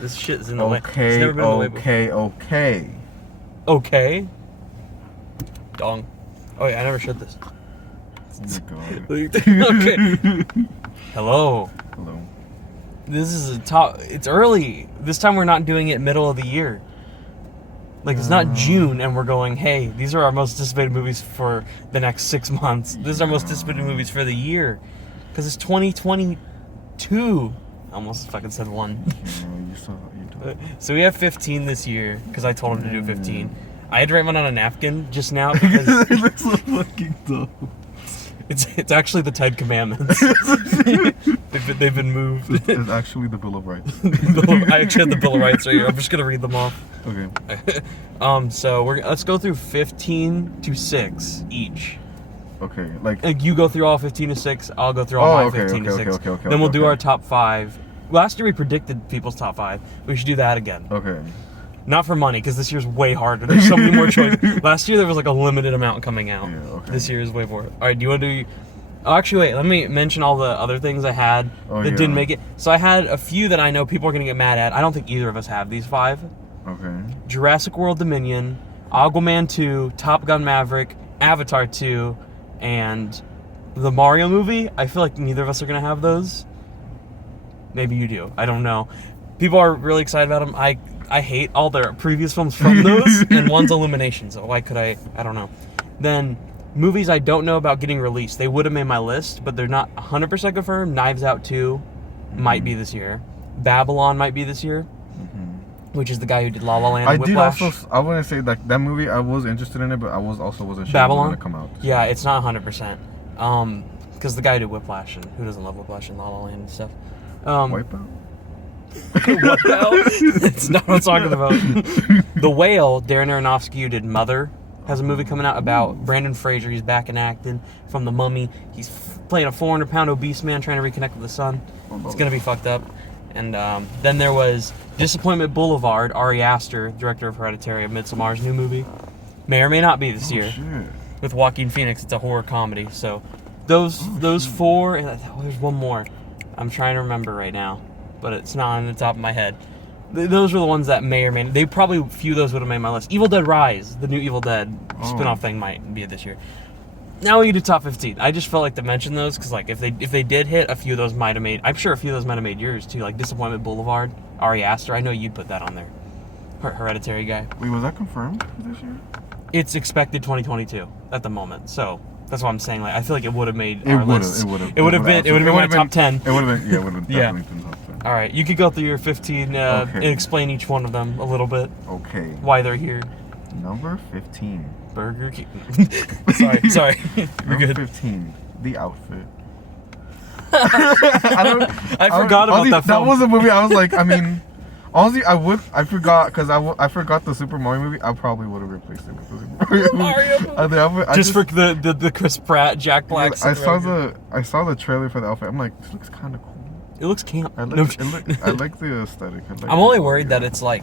This shit is in the way. It's never been in the way before. Okay. Dong. Oh yeah, I never showed this. Oh God. Okay. Hello. Hello. This is it's early. This time we're not doing it middle of the year. Like, it's not June and we're going, hey, these are our most anticipated movies for the next 6 months. These are our most anticipated movies for the year. Because it's 2022. I almost fucking said one. So we have 15 this year, because I told him to do 15. I had to write one on a napkin just now because it looks so fucking dumb. It's actually the 10 Commandments. they've been moved. It's actually the Bill of Rights. I actually have the Bill of Rights right here. I'm just gonna read them off. Okay. So let's go through 15 to 6 each. Okay. Like you go through all 15 to 6. I'll go through all my 15 to 6. Okay. Then we'll do our top 5. Last year we predicted people's top 5. We should do that again. Okay. Not for money, because this year's way harder. There's so many more choices. Last year there was like a limited amount coming out. Yeah, okay. This year is way more. All right, do you want to do... Oh, actually, wait. Let me mention all the other things I had that didn't make it. So I had a few that I know people are going to get mad at. I don't think either of us have these 5. Okay. Jurassic World Dominion, Aquaman 2, Top Gun Maverick, Avatar 2, and the Mario movie. I feel like neither of us are going to have those. Maybe you do. I don't know. People are really excited about them. I hate all their previous films from those, and one's Illumination, so why could I don't know. Then, movies I don't know about getting released. They would have made my list, but they're not 100% confirmed. Knives Out 2 might be this year. Babylon might be this year, which is the guy who did La La Land and Whiplash. I wouldn't say that memovie, I was interested in it, but I wasn't sure Babylon? when it come out. Yeah, it's not 100%. Because the guy who did Whiplash, and who doesn't love Whiplash and La La Land and stuff. Wipeout? What the hell? That's not what I'm talking about. The Whale, Darren Aronofsky, who did Mother, has a movie coming out about Brandon Fraser. He's back in acting from The Mummy. He's playing a 400-pound obese man trying to reconnect with the sun. It's going to be fucked up. And then there was Disappointment Boulevard, Ari Aster, director of Hereditary, of Midsommar's new movie. May or may not be this year. Shit. With Joaquin Phoenix. It's a horror comedy. So those 4, and there's one more. I'm trying to remember right now, but it's not on the top of my head. Those were the ones that may or may not. They probably, few of those would have made my list. Evil Dead Rise, the new Evil Dead spin-off thing might be this year. Now we do top 15. I just felt like to mention those because, like, if they did hit, a few of those might have made. I'm sure a few of those might have made yours too. Like Disappointment Boulevard, Ari Aster. I know you'd put that on there. Hereditary guy. Wait, was that confirmed for this year? It's expected 2022 at the moment. So that's what I'm saying. Like, I feel like it would have made our list. It would have been my top 10. It would have been. Yeah, it would have been definitely been top 10. All right, you could go through your 15 and explain each one of them a little bit. Okay. Why they're here. Number 15. Burger King. sorry. You're good. Number 15. The Outfit. I forgot about that film. That was a movie. I was like, I mean, honestly, I forgot because I forgot the Super Mario movie. I probably would have replaced it with the Super Mario movie. Just for the Chris Pratt, Jack Black. I saw the trailer for the Outfit. I'm like, this looks kind of cool. It looks camp. I like the aesthetic. I'm only worried that it's like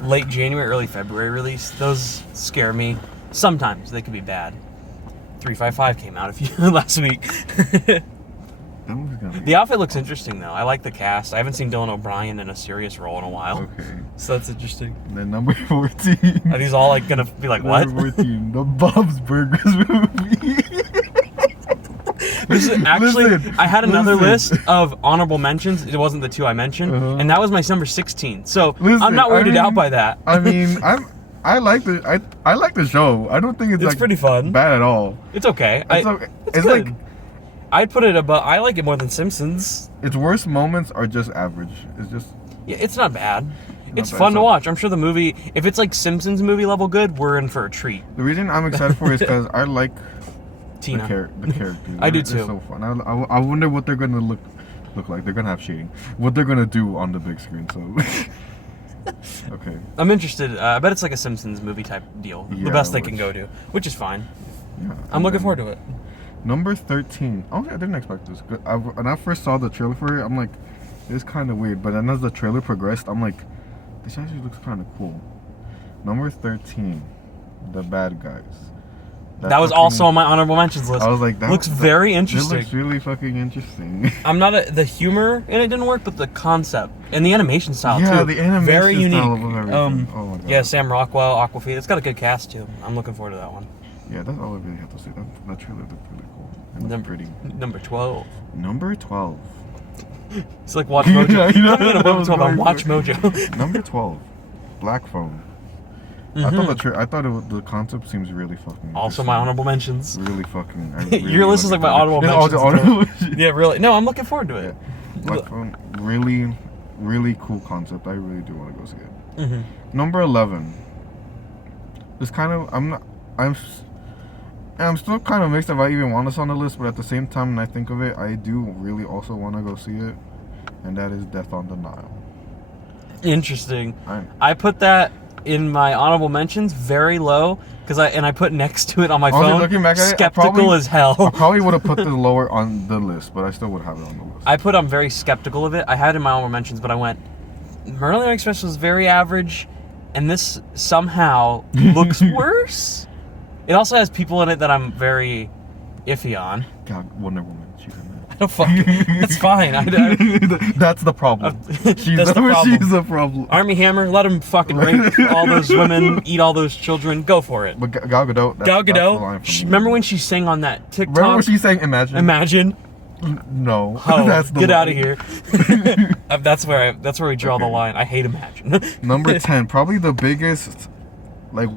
late January, early February release. Those scare me. Sometimes they could be bad. 355 came out last week. The Outfit looks interesting though. I like the cast. I haven't seen Dylan O'Brien in a serious role in a while. Okay. So that's interesting. And then number 14. Are these all like gonna be like what? Number 14, the Bob's Burgers movie. This is actually, I had another list of honorable mentions. It wasn't the 2 I mentioned, and that was my number 16. So I'm not weirded out by that. I mean, I like the show. I don't think it's like pretty fun. Bad at all. It's okay. It's good. Like I'd put it above. I like it more than Simpsons. Its worst moments are just average. It's just it's not bad. It's fun to watch. I'm sure the movie, if it's like Simpsons movie level good, we're in for a treat. The reason I'm excited for it is because I like Tina. The characters. I do too. It's so fun. I wonder what they're gonna look like. They're gonna have shading. What they're gonna do on the big screen. So okay. I'm interested. I bet it's like a Simpsons movie type deal. Yeah, the best they can go to, which is fine. Yeah. I'm looking forward to it. Number 13. Oh, I didn't expect this. When I first saw the trailer for it, I'm like, it's kind of weird. But then as the trailer progressed, I'm like, this actually looks kind of cool. Number 13, The Bad Guys. That was fucking- also on my honorable mentions list. I was like, looks very interesting. It looks really fucking interesting. I'm not the humor in it didn't work, but the concept and the animation style Yeah, too. the animation very unique. style of everything. Oh my god. Yeah, Sam Rockwell, Aquafina. It's got a good cast too. I'm looking forward to that one. Yeah, that's all I really have to say. That trailer looked really cool. It looked pretty. Number 12. Number 12. It's like Watch Mojo. Yeah, you know, Number that was 12 on my Watch favorite. Mojo. Number 12. Black Phone. I thought the concept seems really fucking. Also my honorable mentions. Really fucking. Your list is like my honorable mentions. Yeah, really. No, I'm looking forward to it. Yeah. Black Phone. Really, really cool concept. I really do want to go see it. Mm-hmm. Number 11. This kind of I'm still kind of mixed if I even want this on the list, but at the same time, when I think of it, I do really also want to go see it, and that is Death on the Nile. Interesting. I put that in my honorable mentions very low because I put next to it on my phone. Looking back at it, skeptical as hell. I probably would have put this lower on the list, but I still would have it on the list. I'm very skeptical of it. I had it in my honorable mentions, but I went Merlin Express was very average, and this somehow looks worse. It also has people in it that I'm very iffy on. God, Wonder Woman, she's in there. I don't fucking. That's fine. That's the problem. That's the problem. She's the problem. Army Hammer, let him fucking rape all those women, eat all those children. Go for it. But Gal Gadot. Gal Gadot. Remember when she sang on that TikTok? Remember when she sang Imagine? Imagine. No. Oh, that's the get line. out of here. That's where we draw the line. I hate Imagine. Number 10, probably the biggest, like,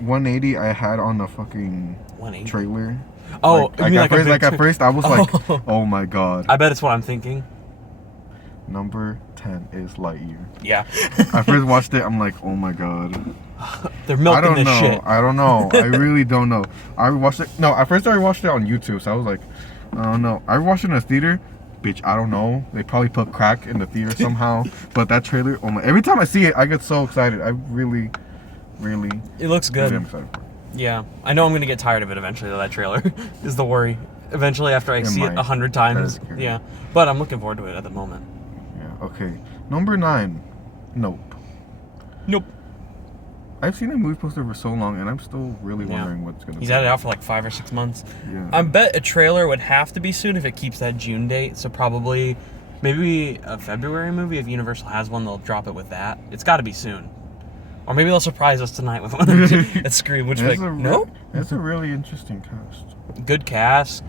180 I had on the fucking 180. trailer. Oh, at first I was like, oh my god. I bet it's what I'm thinking. Number 10 is Lightyear. Yeah. I first watched it, I'm like, oh my god. They're milking this shit. I don't know. I really don't know. I watched it. No, at first I watched it on YouTube, so I was like, I don't know. I watched it in a theater. Bitch, I don't know. They probably put crack in the theater somehow. But that trailer, oh my! Every time I see it, I get so excited. I really. It looks good. Really am excited for it. Yeah, I know I'm gonna get tired of it eventually. Though that trailer is the worry. Eventually, after I see it 100 times. Yeah, but I'm looking forward to it at the moment. Yeah. Okay. Number 9. Nope. Nope. I've seen the movie poster for so long, and I'm still really wondering what's gonna. He's had it out for like 5 or 6 months. Yeah. I bet a trailer would have to be soon if it keeps that June date. So probably, maybe a February movie. If Universal has one, they'll drop it with that. It's got to be soon. Or maybe they'll surprise us tonight with one at Scream, which like, no? It's a really interesting cast. Good cast.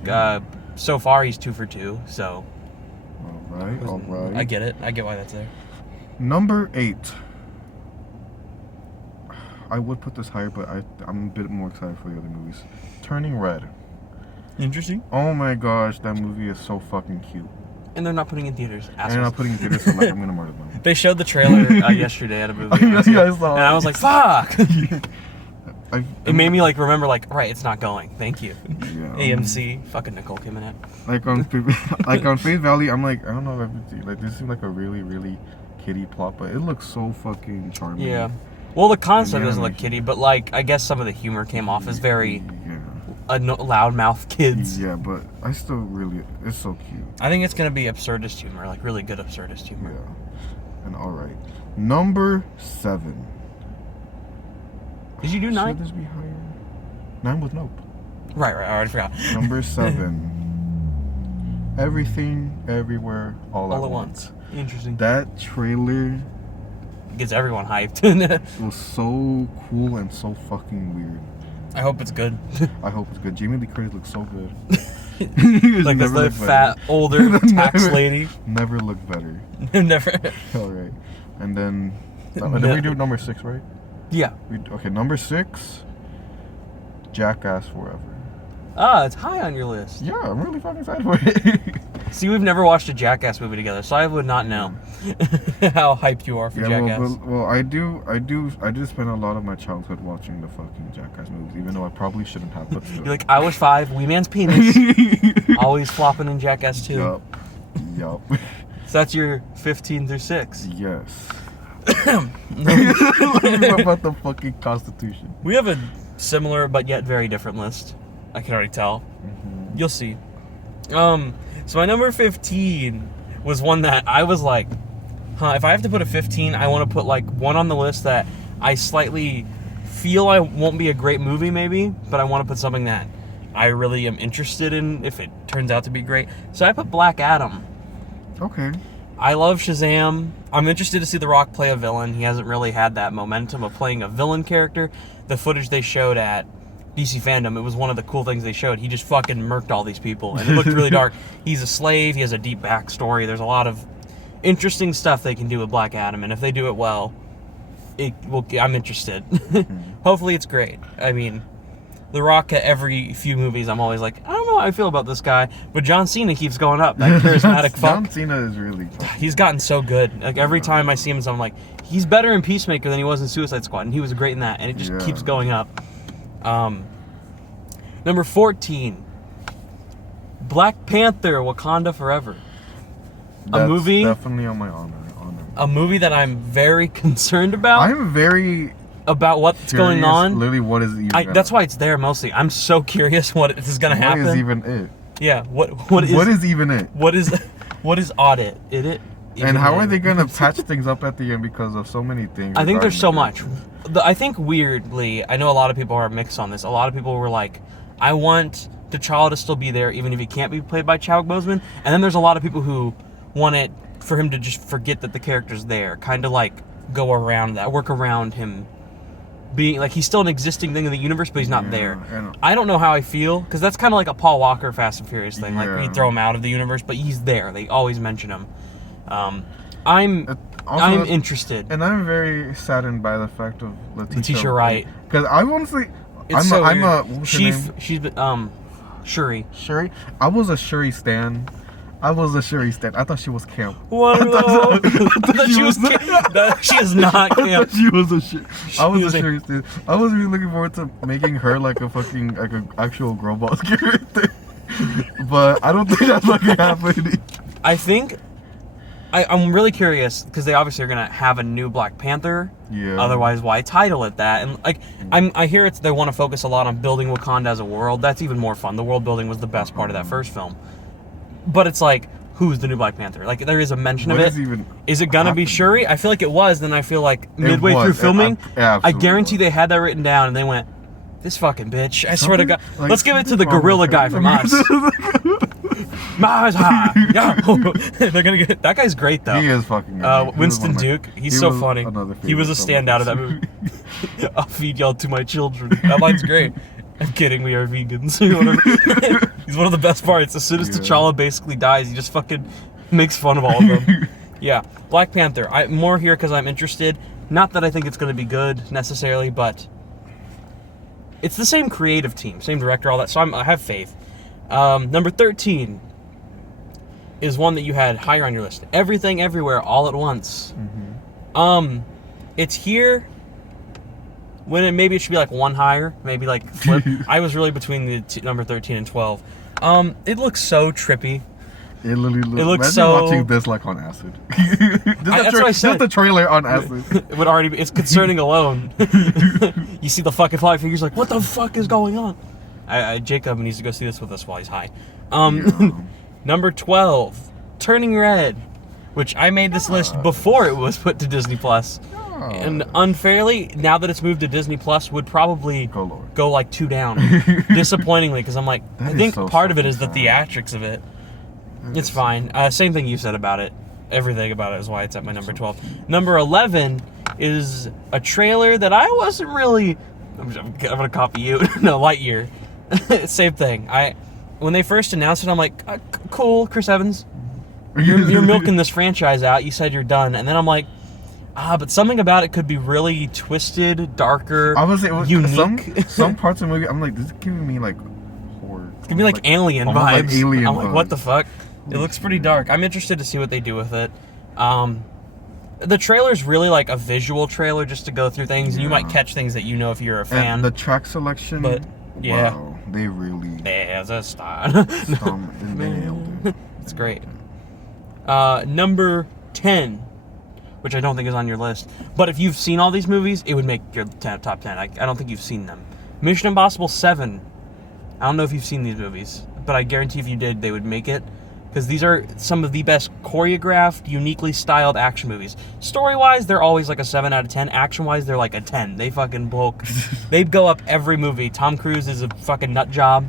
So far, he's 2 for 2, so... Alright. I get it. I get why that's there. Number 8. I would put this higher, but I'm a bit more excited for the other movies. Turning Red. Interesting. Oh my gosh, that movie is so fucking cute. And they're not putting it in theaters. And they're not putting it in theaters, so like, I'm gonna murder them. They showed the trailer yesterday at a movie. Yeah, I saw and I was like, fuck! It made me like remember like, right, it's not going. Thank you. Yeah, AMC. Fucking Nicole came in it. Like on Faith Valley, I'm like, I don't know if I've like this seems like a really kiddie plot, but it looks so fucking charming. Yeah. Well, the concept doesn't look kiddie, but like I guess some of the humor came off as very loudmouth kids. Yeah, but I still really, it's so cute. I think it's gonna be absurdist humor, like really good absurdist humor. Yeah. And alright. Number 7. Did you do 9? Should this be higher? 9 was Nope. Right, I already forgot. Number 7. Everything, Everywhere, All at Once. Interesting. That trailer gets everyone hyped. It was so cool and so fucking weird. I hope it's good. I hope it's good. Jamie Lee Curtis looks so good. Like this the fat, older tax lady. Never looked better. Never. Alright. And then, did we do number 6, right? Yeah. Okay, number 6, Jackass Forever. Ah, it's high on your list. Yeah, I'm really fucking excited for it. See, we've never watched a Jackass movie together, so I would not know how hyped you are for Jackass. Well, I did spend a lot of my childhood watching the fucking Jackass movies, even though I probably shouldn't have. But still. You're like, I was 5, Wee Man's penis, always flopping in Jackass 2. Yup. So that's your 15 through 6. Yes. What about the fucking Constitution? We have a similar but yet very different list. I can already tell. Mm-hmm. You'll see. So my number 15 was one that I was like, if I have to put a 15, I want to put like one on the list that I slightly feel I won't be a great movie, maybe, but I want to put something that I really am interested in if it turns out to be great. So I put Black Adam. Okay. I love Shazam. I'm interested to see The Rock play a villain. He hasn't really had that momentum of playing a villain character. The footage they showed at DC Fandom, it was one of the cool things they showed. He just fucking murked all these people, and it looked really dark. He's a slave. He has a deep backstory. There's a lot of interesting stuff they can do with Black Adam, and if they do it well, I'm interested. Hopefully it's great. I mean, The Rock at every few movies, I'm always like, I don't know how I feel about this guy, but John Cena keeps going up. That charismatic fuck. John Cena is really fun. He's gotten so good. Like, every time I see him, I'm like, he's better in Peacemaker than he was in Suicide Squad, and he was great in that, and it just keeps going up. Number 14, Black Panther: Wakanda Forever. That's a movie definitely on my honor. A movie that I'm very concerned about. I'm very about what's going on. Literally, what is even? That's why it's there mostly. I'm so curious what is going to happen. What is even it? Yeah. What is even it? What is audit? It. And how are they gonna patch things up at the end because of so many things? I think there's so much. I think weirdly, I know a lot of people are mixed on this. A lot of people were like, I want T'Challa to still be there even if he can't be played by Chadwick Boseman. And then there's a lot of people who want it for him to just forget that the character's there. Kind of like go around that, work around him being like he's still an existing thing in the universe, but he's not there. I don't know how I feel because that's kind of like a Paul Walker Fast and Furious thing. Like we throw him out of the universe, but he's there. They always mention him. I'm interested, and I'm very saddened by the fact of Letitia Wright, because I honestly, she's Shuri. Shuri. I was a Shuri stan. I thought she was camp. What? I thought she was camp. She is not camp. She was a shit. I was a Shuri stan. I was really looking forward to making her like a fucking like an actual girl boss character. But I don't think that's fucking happening. I think. I'm really curious because they obviously are gonna have a new Black Panther. Yeah. Otherwise, why title it that? And like, I hear they want to focus a lot on building Wakanda as a world. That's even more fun. The world building was the best part of that first film. But it's like, who's the new Black Panther? Like, there is a mention of it. Is it gonna be Shuri? I feel like it was. Then I feel like midway through filming, I guarantee they had that written down and they went, "This fucking bitch! I swear to God, like, let's give it to the gorilla guy from us." They're gonna get that guy's great though. He is fucking great. Winston Duke, he's so funny. He was a standout of that movie. I'll feed y'all to my children. That line's great. I'm kidding, we are vegans. He's one of the best parts. As soon as T'Challa basically dies, he just fucking makes fun of all of them. Yeah, Black Panther. I'm more here because I'm interested. Not that I think it's going to be good necessarily, but it's the same creative team, same director, all that. So I have faith. Number 13 is one that you had higher on your list. Everything, Everywhere, All at Once. Mm-hmm. It's here. Maybe it should be like one higher, maybe like flip. I was really between the number 13 and 12. It looks so trippy. It literally looks. Imagine so watching this like on acid. That's what I said. Just the trailer on acid. It would already be. It's concerning alone. You see the fucking fly figures like, what the fuck is going on? Jacob needs to go see this with us while he's high. Number 12, Turning Red, which I made this list before it was put to Disney Plus. And unfairly, now that it's moved to Disney Plus, would probably go like 2 down. Disappointingly, because I'm like, I think part of it is the theatrics of it. It's fine. Same thing you said about it. Everything about it is why it's at my number 12. Number 11 is a trailer that I wasn't really... I'm going to copy you. No, Lightyear. Same thing. When they first announced it, I'm like, cool, Chris Evans. You're milking this franchise out. You said you're done. And then I'm like, but something about it could be really twisted, darker, unique. Some parts of the movie, I'm like, this is giving me like horror. It's giving me like Alien vibes. Like Alien I'm like, what the fuck? It looks pretty dark. I'm interested to see what they do with it. The trailer's really like a visual trailer just to go through things. And you might catch things that you know if you're a fan. And the track selection, but yeah, wow, they really. There's a star. It's great. Number 10, which I don't think is on your list. But if you've seen all these movies, it would make your top 10. I don't think you've seen them. Mission Impossible 7. I don't know if you've seen these movies, but I guarantee if you did, they would make it. because these are some of the best choreographed, uniquely styled action movies. Story-wise, they're always like a 7 out of 10. Action-wise, they're like a 10. They fucking bulk. They go up every movie. Tom Cruise is a fucking nut job.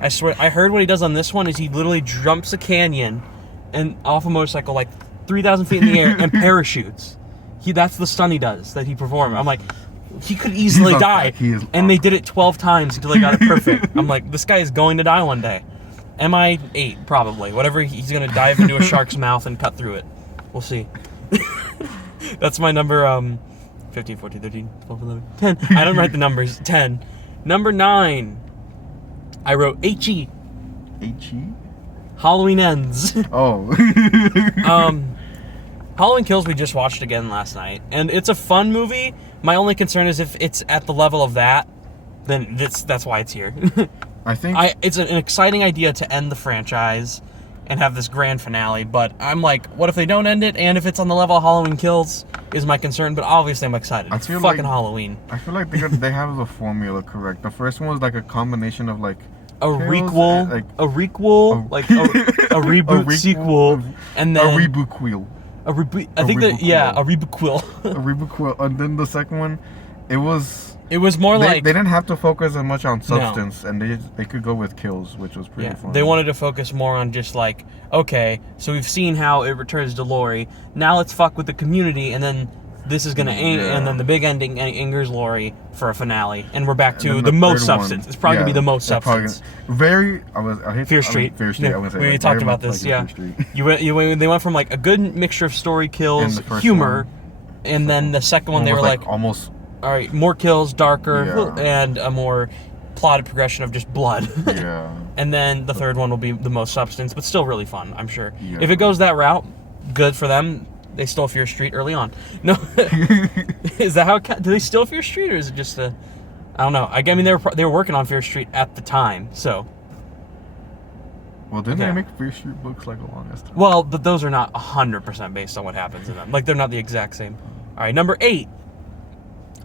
I swear, I heard what he does on this one is he literally jumps a canyon and off a motorcycle like 3,000 feet in the air and parachutes. That's the stunt he does that he performed. I'm like, he could easily die. And they did it 12 times until they got it perfect. I'm like, this guy is going to die one day. MI8, probably. Whatever, he's going to dive into a shark's mouth and cut through it. We'll see. That's my number 15, 14, 13, 12, 11, 10. I don't write the numbers. 10. Number 9. I wrote H-E. H-E? Halloween Ends. Oh. Halloween Kills we just watched again last night. And it's a fun movie. My only concern is if it's at the level of that, then that's why it's here. I think... It's an exciting idea to end the franchise and have this grand finale, but I'm like, what if they don't end it? And if it's on the level of Halloween Kills is my concern, but obviously I'm excited. It's fucking Halloween. I feel like they have the formula correct. The first one was like a combination of like a requel, a reboot sequel, and then a reboot. A reboot. A reboot, and then the second one, it was more they like didn't have to focus as much on substance, and they could go with kills, which was pretty fun. They wanted to focus more on just like, okay, so we've seen how it returns to Laurie. Now let's fuck with the community, and then this is gonna end, and then the big ending angers Laurie for a finale, and we're back to the most substance. It's probably gonna be the most substance. I hate Fear Street. Fear Street. Yeah, I was we talked about this. Yeah, they went from like a good mixture of story kills, humor, and then the second one they were like almost. All right, more kills, darker, and a more plotted progression of just blood. Yeah. And then the third one will be the most substance, but still really fun, I'm sure. Yeah. If it goes that route, good for them. They stole Fear Street early on. No, is that how? Do they steal Fear Street, or is it just a? I don't know. I mean, they were working on Fear Street at the time, so. Well, didn't they make Fear Street books like the longest time? Well, but those are not 100% based on what happens in them. Like they're not the exact same. All right, number 8.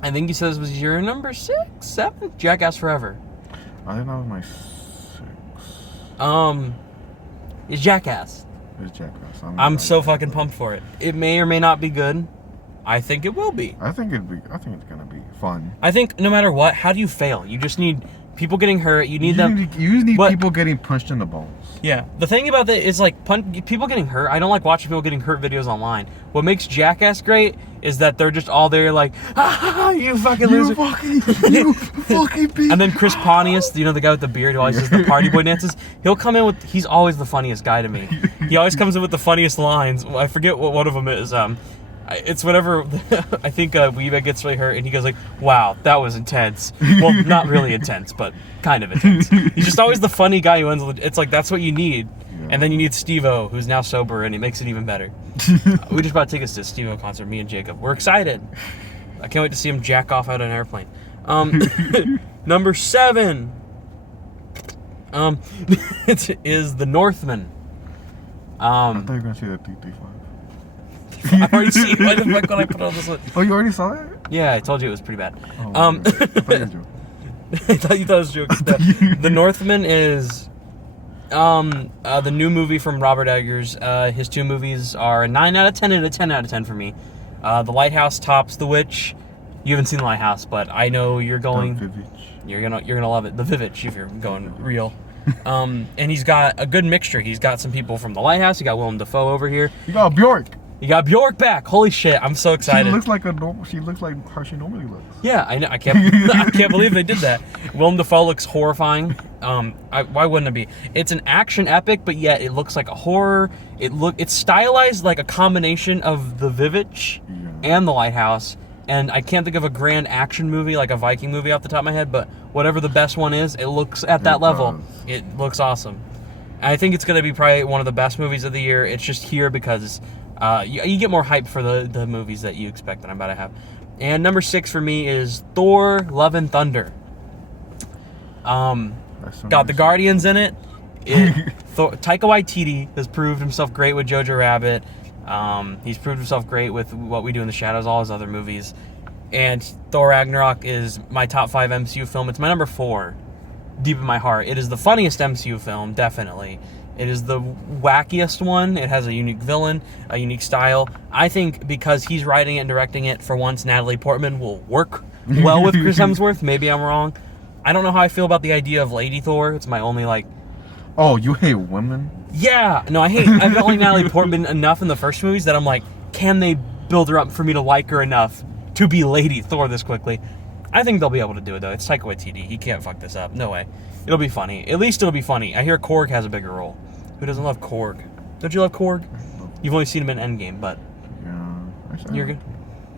I think you said this was your number 6, 7. Jackass Forever. I think that was my 6. It's Jackass. It's Jackass. I'm so fucking pumped for it. It may or may not be good. I think it will be. I think it's gonna be fun. I think no matter what, how do you fail? You just need people getting hurt. You just need people getting punched in the balls. Yeah. The thing about that is like people getting hurt. I don't like watching people getting hurt videos online. What makes Jackass great is that they're just all there like, you fucking loser. You fucking bitch. And then Chris Pontius, you know, the guy with the beard who always does the party boy dances, he'll come in with, he's always the funniest guy to me. He always comes in with the funniest lines. I forget what one of them is. It's whatever. I think Weeba gets really hurt, and he goes like, "Wow, that was intense." Well, not really intense, but kind of intense. He's just always the funny guy who ends. It's like that's what you need, and then you need Steve-O, who's now sober, and it makes it even better. We just bought tickets to Steve-O concert. Me and Jacob. We're excited. I can't wait to see him jack off out of an airplane. Number 7. It is The Northman. I thought you were gonna say the 335. I've already seen it. Why the fuck would I put on this one? Oh, you already saw it? Yeah, I told you it was pretty bad. Oh, I thought you were joking. I thought you thought it was joking. The Northman is the new movie from Robert Eggers. His 2 movies are a 9 out of 10 and a 10 out of 10 for me. The Lighthouse tops The Witch. You haven't seen The Lighthouse, but I know you're going. You're gonna love it. The Vivitch, if you're going real. And he's got a good mixture. He's got some people from The Lighthouse. You got Willem Dafoe over here. You got Bjork. You got Bjork back. Holy shit! I'm so excited. She looks like how she normally looks. Yeah, I know. I can't believe they did that. Willem Dafoe looks horrifying. Why wouldn't it be? It's an action epic, but yet it looks like a horror. It's stylized like a combination of The Vivitch and The Lighthouse. And I can't think of a grand action movie like a Viking movie off the top of my head, but whatever the best one is, it looks at that level. It looks awesome. I think it's going to be probably one of the best movies of the year. It's just here because you get more hype for the movies that you expect that I'm about to have. And number 6 for me is Thor: Love and Thunder. Got the Guardians in it. Taika Waititi has proved himself great with Jojo Rabbit. He's proved himself great with What We Do in the Shadows, all his other movies. And Thor Ragnarok is my top 5 MCU film. It's my number 4, deep in my heart. It is the funniest MCU film, definitely. It is the wackiest one. It has a unique villain, a unique style. I think because he's writing it and directing it, for once, Natalie Portman will work well with Chris Hemsworth. Maybe I'm wrong. I don't know how I feel about the idea of Lady Thor. It's my only, like... Oh, you hate women? Yeah. No, I don't like Natalie Portman enough in the first movies that I'm like, can they build her up for me to like her enough to be Lady Thor this quickly? I think they'll be able to do it, though. It's Taika Waititi. He can't fuck this up. No way. It'll be funny. At least it'll be funny. I hear Korg has a bigger role. Who doesn't love Korg? Don't you love Korg? You've only seen him in Endgame, but... Yeah. You're good?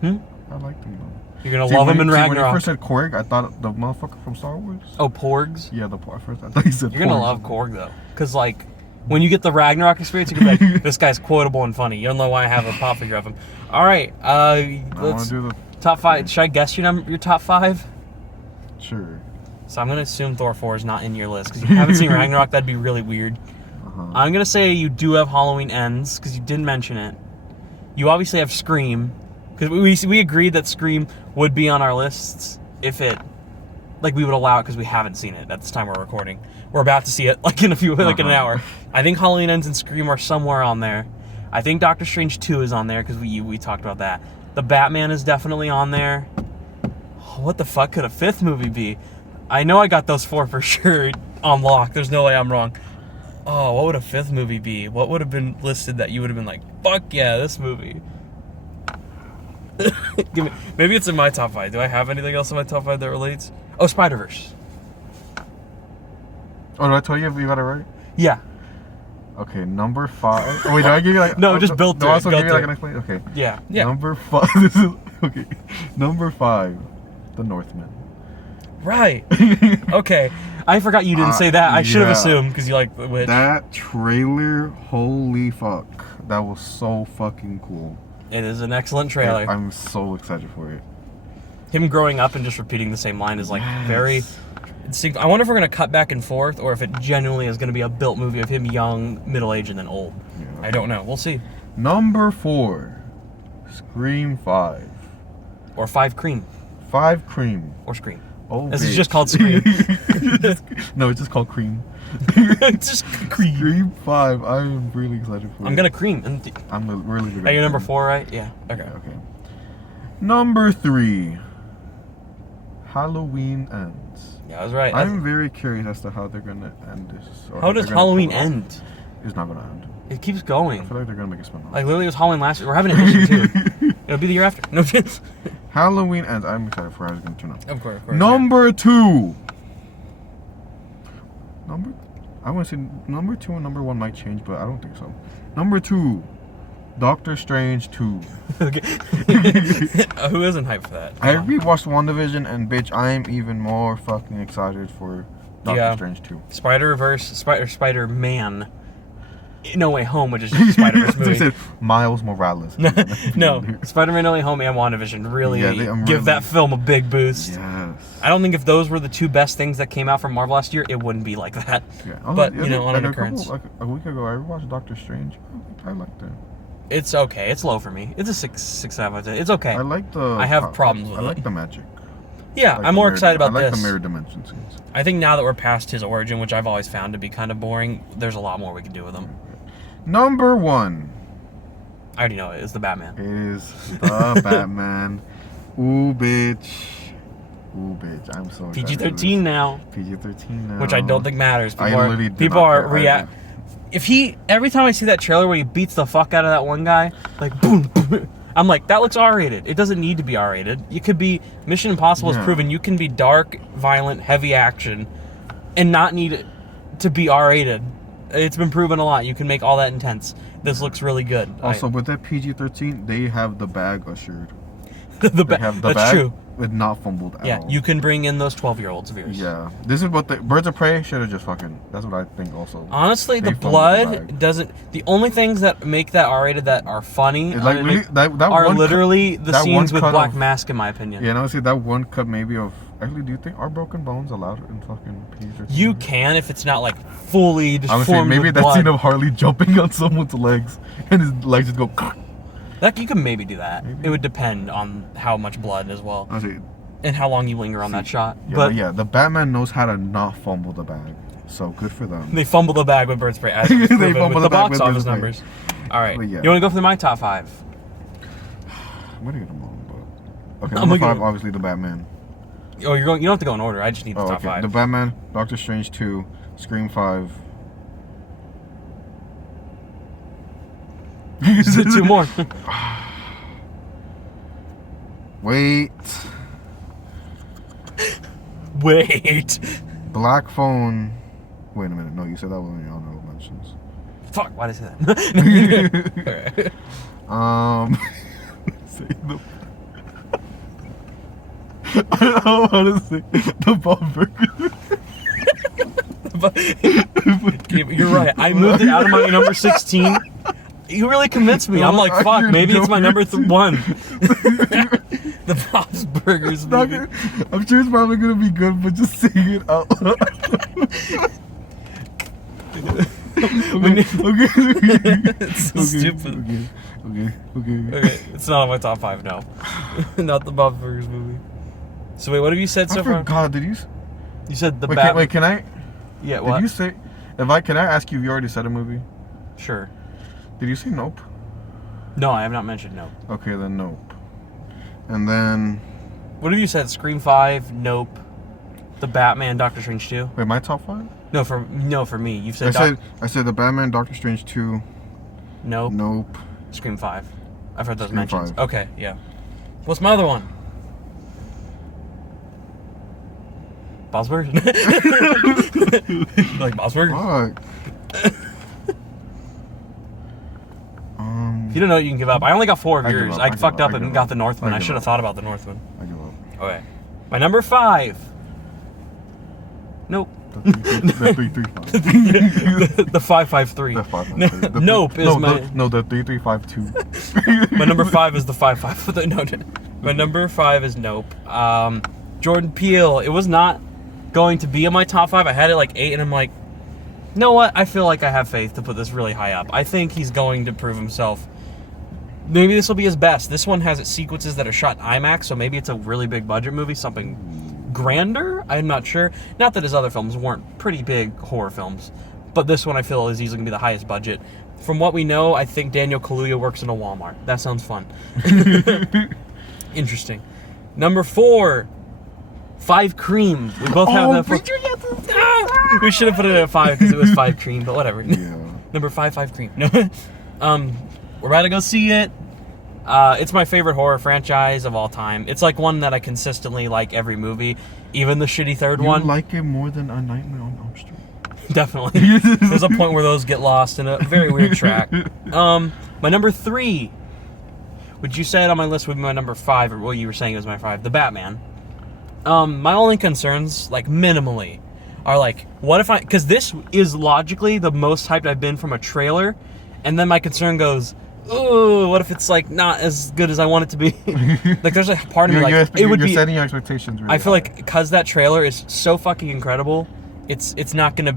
I like him, though. You're gonna love him in Ragnarok. When you first said Korg, I thought the motherfucker from Star Wars. Oh, Porgs? Yeah, at first I thought you said You're gonna love Korg, though. Because, like, when you get the Ragnarok experience, you're gonna be like, this guy's quotable and funny. You don't know why I have a pop figure of him. Alright, let's... do the top 5. Should I guess your top 5? Sure. So I'm gonna assume Thor 4 is not in your list, because you haven't seen Ragnarok, that'd be really weird. I'm gonna say you do have Halloween Ends, because you didn't mention it. You obviously have Scream, because we agreed that Scream would be on our lists if it, like, we would allow it because we haven't seen it at this time we're recording. We're about to see it like in in an hour. I think Halloween Ends and Scream are somewhere on there. I think Doctor Strange 2 is on there because we talked about that. The Batman is definitely on there. What the fuck could a 5th movie be? I know I got those 4 for sure on lock. There's no way I'm wrong. Oh, what would a 5th movie be? What would have been listed that you would have been like, fuck yeah, this movie? Maybe it's in my top 5. Do I have anything else in my top 5 that relates? Oh, Spider-Verse. Oh, did I tell you if you got it right? Yeah. Okay, number 5. Oh, wait, did I give you like... No, just built it. No, I also give you like an explanation? Okay. Yeah. Number 5. This is... Okay. Number 5. The Northman. Right. Okay. I forgot you didn't say that. I should have assumed because you like The Witch. That trailer, holy fuck. That was so fucking cool. It is an excellent trailer. Yeah, I'm so excited for it. Him growing up and just repeating the same line is like very... I wonder if we're going to cut back and forth or if it genuinely is going to be a built movie of him young, middle-aged, and then old. Yeah. I don't know. We'll see. Number 4. Scream 5. Or 5 Cream. 5 Cream. Or Scream. Oh, this is just called Scream. No, it's just called Cream. It's just Cream. Scream 5. I am really excited for it. I'm going to Cream. I'm really good. Are you number 4, right? Yeah. Okay. Okay. Number 3. Halloween Ends. Yeah, I was right. I'm very curious as to how they're going to end this. How does Halloween end? It's not going to end. It keeps going. I feel like they're going to make a spin-off. Like, literally, it was Halloween last year. We're having an edition, too. It'll be the year after. No chance. Halloween Ends. I'm excited for how it's going to turn out. Of course. Number 2. I want to say number 2 and number 1 might change, but I don't think so. Number 2. Doctor Strange 2. Okay. Who isn't hyped for that? I rewatched WandaVision, and bitch, I am even more fucking excited for Doctor Strange 2. Spider-Man. No Way Home, which is just Spider-Verse movie. Said Miles Morales. No, Spider-Man No Way Home and WandaVision really give that film a big boost. Yes. I don't think if those were the 2 best things that came out from Marvel last year, it wouldn't be like that. Yeah. But, on an occurrence. A week ago, I watched Doctor Strange. I liked it. It's okay. It's low for me. It's a 6 out of 10. It's okay. I have problems with it. I like the magic. Yeah, I'm more excited about this. I like the mirror dimension scenes. I think now that we're past his origin, which I've always found to be kind of boring, there's a lot more we can do with him. Number 1. I already know it. It's the Batman. It is the Batman. Ooh, bitch. I'm so excited. PG-13 now. PG-13 now. Which I don't think matters. People are react. Every time I see that trailer where he beats the fuck out of that one guy, like boom, boom, I'm like, that looks R-rated. It doesn't need to be R-rated. It could be Mission Impossible has proven you can be dark, violent, heavy action, and not need it to be R-rated. It's been proven a lot. You can make all that intense. This looks really good. Also, with that PG-13, they have the bag assured. That's true. With not fumbled at all. Yeah, you can bring in those 12-year-olds of yours. Yeah. This is what the Birds of Prey should have just fucking... That's what I think also. Honestly, the blood doesn't... The only things that make that R-rated that are funny are literally the scenes with Black Mask, in my opinion. Yeah, and I would say that one cut maybe of... Actually, do you think are broken bones allowed in fucking PG-13? You can if it's not like fully just formed maybe with that blood. Scene of Harley jumping on someone's legs and his legs just go... Like, you can maybe do that. Maybe. It would depend on how much blood as well. I see. And how long you linger on that shot. Yeah, the Batman knows how to not fumble the bag. So good for them. They fumble the bag with Bird Spray. As They proven fumble with the the bag box with Bird office Spray. numbers. All right. But yeah. You want to go for my top 5? I'm gonna get them all, but okay. I'm Number gonna 5, obviously the Batman. Oh, you're going. You don't have to go in order. I just need the top 5. The Batman, Doctor Strange 2, Scream 5. Two more. Wait. Wait. Black Phone. Wait a minute. No, you said that was in your honorable mentions. Fuck. Why did I say that? Say the. I don't know how to say the Bob Burger. You're right. I moved it out of my number 16. You really convinced me. I'm like, fuck, maybe it's my number 1. The Bob's Burgers movie. I'm sure it's probably gonna be good, but just saying it out loud. Okay. It's so stupid. Okay, it's not on my top 5, no. Not the Bob's Burgers movie. So wait, what have you said so far? God, did you? You said the Wait, can I? Yeah, what? Did you say? Can I ask you if you already said a movie? Sure. Did you say Nope? No, I have not mentioned Nope. Okay, then Nope. And then. What have you said? Scream 5, Nope, the Batman, Doctor Strange 2. Wait, my top 5? No, for me. You've said. I said the Batman, Doctor Strange 2. Nope. Nope. Scream 5. I've heard those Scream mentions. 5. Okay, yeah. What's my other one? Bob's Burgers? Like Bob's Burgers? Fuck. If you don't know, you can give up. I only got 4 of I give yours. up, I give fucked up, up I and give got up. the Northman. I I give should have up. thought about the Northman. I give up. Okay. My number 5. Nope. The 335. The 553. The 553. Nope is my. No, the 3352. My number 5 is the 553. No, my number 5 is Nope. Jordan Peele. It was not going to be in my top 5. I had it like 8, and I'm like, you know what? I feel like I have faith to put this really high up. I think he's going to prove himself. Maybe this will be his best. This one has its sequences that are shot in IMAX, so maybe it's a really big budget movie, something grander. I'm not sure. Not that his other films weren't pretty big horror films, but this one I feel is easily going to be the highest budget. From what we know, I think Daniel Kaluuya works in a Walmart. That sounds fun. Interesting. Number 4, 5 Cream. We both have that. We should have put it at 5 because it was 5 Cream, but whatever. Yeah. Number 5 Cream. No. We're about to go see it. It's my favorite horror franchise of all time. It's like one that I consistently like every movie, even the shitty third one. You like it more than A Nightmare on Elm Street? Definitely. There's a point where those get lost in a very weird track. My number 3, which you said on my list would be my number 5, or what you were saying was my 5, the Batman. My only concerns, like minimally, are like, what if because this is logically the most hyped I've been from a trailer, and then my concern goes, oh, what if it's like not as good as I want it to be? Like, there's a part of me like it would be. You're setting your expectations. Really I feel high. like because that trailer is so fucking incredible, it's not gonna.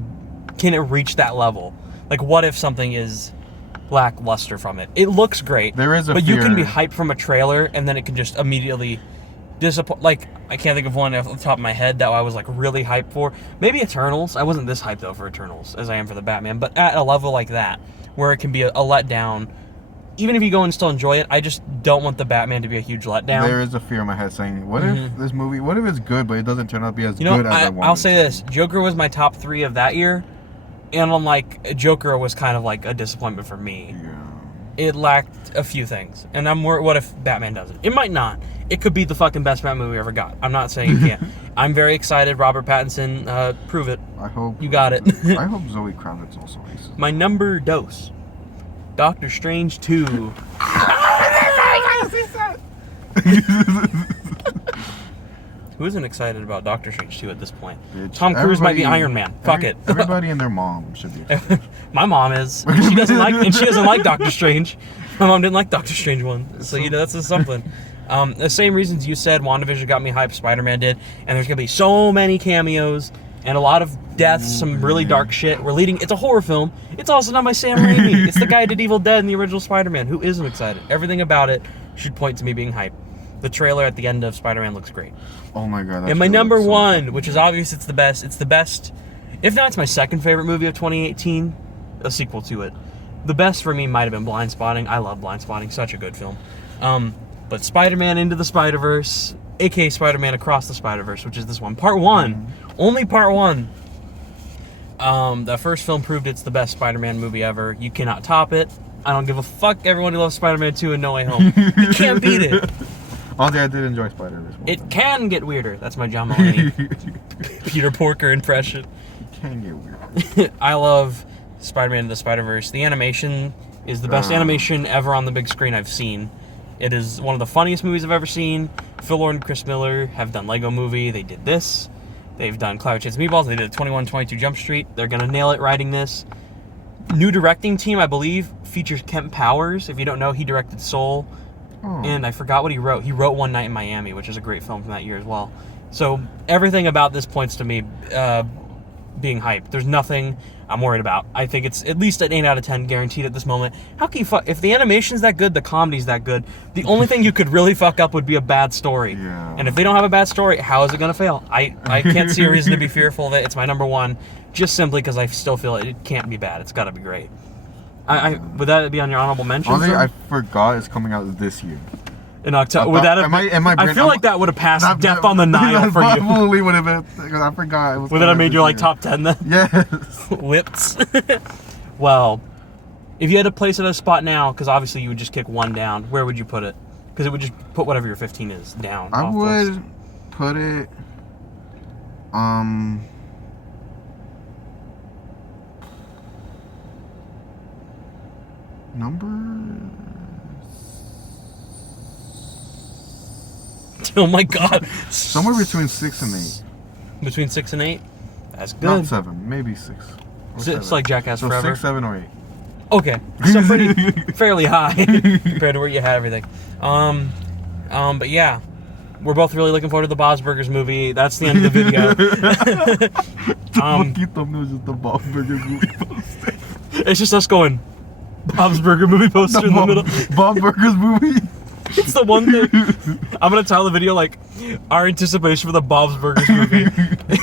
Can it reach that level? Like, what if something is lackluster from it? It looks great. There is a but fear. you can be hyped from a trailer and then it can just immediately disappoint. Like, I can't think of one off the top of my head that I was like really hyped for. Maybe Eternals. I wasn't this hyped though for Eternals as I am for the Batman, but at a level like that where it can be a letdown. Even if you go and still enjoy it, I just don't want the Batman to be a huge letdown. There is a fear in my head saying, what if this movie, what if it's good, but it doesn't turn out to be as good as I want? I'll say this. Joker was my top 3 of that year, and I'm like, Joker was kind of like a disappointment for me. Yeah. It lacked a few things, and I'm worried, what if Batman doesn't? It might not. It could be the fucking best Batman movie we ever got. I'm not saying it can't. I'm very excited. Robert Pattinson, prove it. I hope. You got it. I hope Zoe Kravitz also aces. My number dose. Doctor Strange 2. Who isn't excited about Doctor Strange 2 at this point? Bitch, Tom Cruise might be Iron Man. Fuck it. Everybody and their mom should be excited. My mom is. She doesn't like Doctor Strange. My mom didn't like Doctor Strange 1. So, that's just something. The same reasons you said WandaVision got me hyped, Spider-Man did, and there's going to be so many cameos and a lot of deaths, some really dark shit. It's a horror film. It's also done by Sam Raimi. It's the guy who did Evil Dead and the original Spider-Man. Who isn't excited? Everything about it should point to me being hyped. The trailer at the end of Spider-Man looks great. Oh my god. And my number 1, which is obvious, it's the best. If not, it's my second favorite movie of 2018, a sequel to it. The best for me might have been Blind Spotting. I love Blind Spotting, such a good film. But Spider-Man Into the Spider-Verse, aka Spider-Man Across the Spider-Verse, which is this one. Part 1. Only part 1. The first film proved it's the best Spider-Man movie ever. You cannot top it. I don't give a fuck everyone who loves Spider-Man 2 and No Way Home. You can't beat it. Honestly, I did enjoy Spider-Verse. It can get weirder. That's my John Mulaney Peter Porker impression. It can get weird. I love Spider-Man Into the Spider-Verse. The animation is the best animation ever on the big screen I've seen. It is one of the funniest movies I've ever seen. Phil Lord and Chris Miller have done Lego Movie. They did this. They've done Cloud Chase Meatballs. They did 2122 Jump Street. They're going to nail it writing this. New directing team, I believe, features Kemp Powers. If you don't know, he directed Soul. And I forgot what he wrote. He wrote One Night in Miami, which is a great film from that year as well. So everything about this points to me being hyped. There's nothing I'm worried about. I think it's at least an 8 out of 10 guaranteed at this moment. How can you if the animation's that good, the comedy's that good, the only thing you could really fuck up would be a bad story. Yeah. And if they don't have a bad story, how is it going to fail? I can't see a reason to be fearful of it. It's my number one, just simply because I still feel it can't be bad. It's got to be great. Would that be on your honorable mentions? Honestly, I forgot it's coming out this year. In October. Would that have I feel like that would have passed Death on the Nile for you. Probably would have been, because I forgot. It was would that have made your top 10 then? Yes. Whips. Well, if you had to place it at a spot now, because obviously you would just kick one down, where would you put it? Because it would just put whatever your 15 is down. I would put it, Oh my god. somewhere between 6 and 8. Between 6 and 8? That's good. Not 7, maybe 6. It's like Jackass So Forever. 6, 7, or 8. Okay, so fairly high compared to where you had everything. But yeah, we're both really looking forward to the Bob's Burgers movie. That's the end of the video. The thumbnail is just the Bob's Burgers movie poster. It's just us going, Bob's Burger movie poster in the middle. Bob's Burgers movie. It's the one thing. I'm gonna tell the video like our anticipation for the Bob's Burgers movie.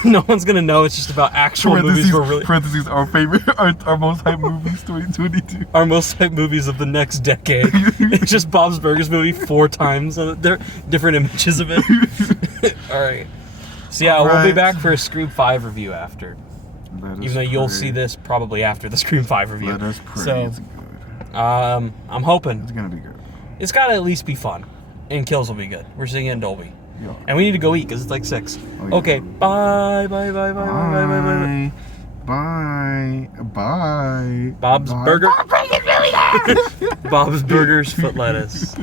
No one's gonna know it's just about actual movies. We're really parentheses our favorite, our most hype movies 2022. Our most hype movies of the next decade. It's just Bob's Burgers movie 4 times. They're different images of it. All right. So yeah, we'll be back for a Scream 5 review after. Even though you'll see this probably after the Scream 5 review. Let us pray. So, it's good. I'm hoping It's gonna be good. it's gotta at least be fun, and kills will be good. We're seeing it in Dolby, Yeah. and we need to go eat because it's like 6. Oh, yeah. Okay, bye. Bob's Bye. Burger. Bob's Burgers, foot lettuce.